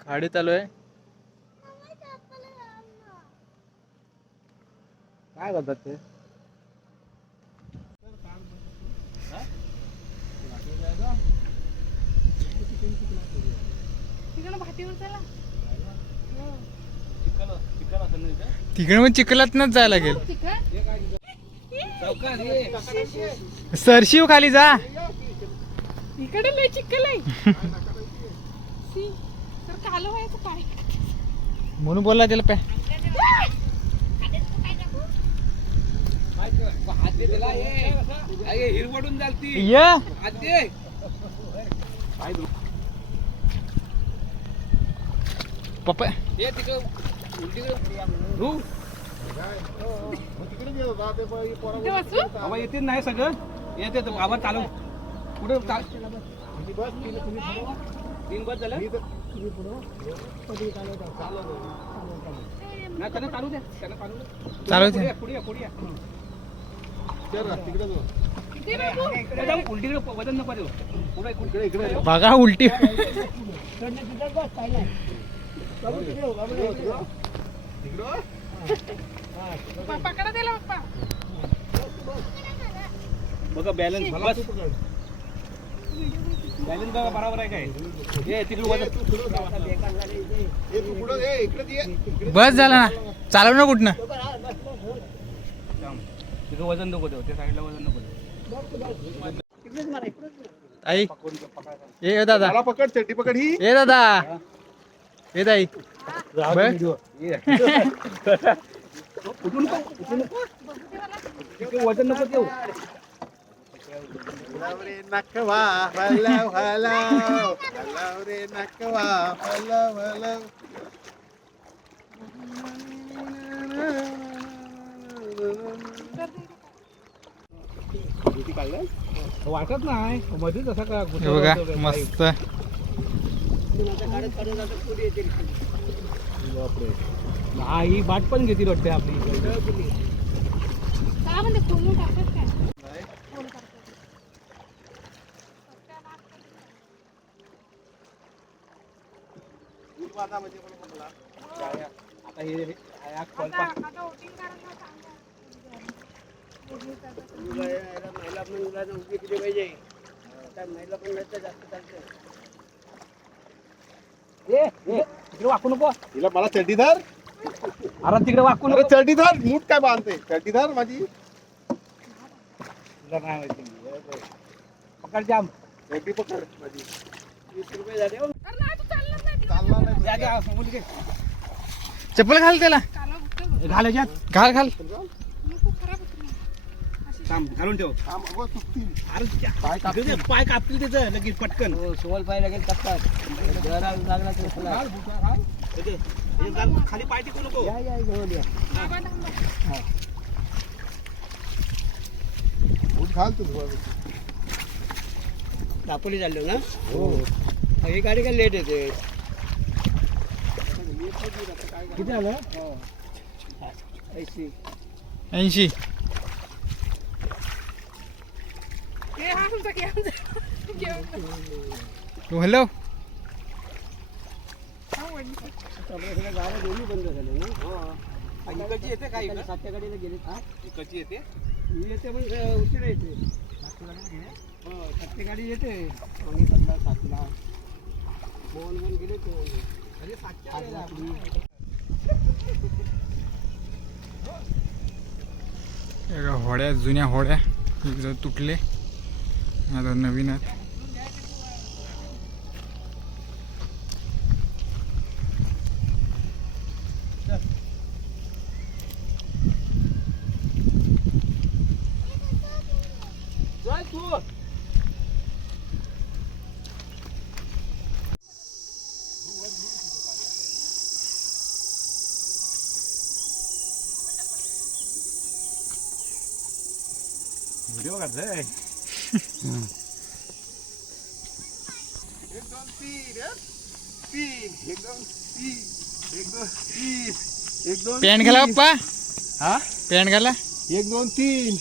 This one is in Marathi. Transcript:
खाडी चालू आहे. काय करतात ते? तिकडं मग चिखलातनच जायला लागेल. तिकडं सरशिव खाली जा. इकडे लय चिखल आहे. सी, तर काल व्हायचं काय? म्हणून बोलला त्याला पॅ हिरवडून ये. आते पप्पा हे तिकडं तिकडे हे येते नाही सगळं? येते बाबा चालू. कुठं बस तीन बस झालं. नाही त्यांना चालू द्या त्यांना चालू द्या चालू पुढे पुढे. बघा उलटी बघा बॅलन्स बस बॅलन्स बघा बरोबर आहे काय? तिकडे वजन तू पुढं ये, इकडे ये. इकडे बस झाला ना. चालव ना कुठनं. तिकडे वजन नको देऊ त्या साईडला वजन नको आई. ए दादा. मला पकड चड्डी पकड ही. ए दादा. ए नको. तिकडे वजन नको देऊ. रे नकवा हलाव हलाव हलाव रे नकवा हलाव हलाव वाटत नाही. मध्येच असं का बघा मस्त. हा ही बाट पण घेतील वाटते आपली. म्हणजे खोलून टाकतात काय? आता हे हे- हा आता ए, तिकडे वाकू नको. मला चड्डी धर. अरे तिकडे वाकू नको. चड्डी धर. मूठ काय बांधते? चड्डी धर माझी. तुला नाही माहिती. पकड जाम. चड्डी पकड माझी. अरे नाही, तू चालणार नाही. चालणार नाही जा, जा, मुली घे. चप्पल घाल त्याला. बुक्का घाल घाल. घालून ठेव. अरे पाय कापतील. त्याचं लगेच पटकन. सोल पाय खाली पाय टिकू नको. घाल तू. दापोली चाललो ना? हो. ही गाडी काय लेट येते? किती आलं ऐंशी. ऐंशी हे हा. तू हॅलो हा, गाड्या दोन्ही बंद झाल्या ना इकडची येते? का इकडं? सातच्या गाडीला गेले हा इकडची येते ही येते पण उशिरा येते हो सातच्या गाडी येते पडला सातला. मोहन मोहन गेले ते. हे होड्या जुन्या होड्या. तुटले. आता नवीन आहेत. व्हिडिओ काढतोय एक दोन तीन? तीन एक दोन तीन एक दोन तीन एक दोन पॅन्ट घाला. पप्पा हा पॅन्ट घाला एक दोन तीन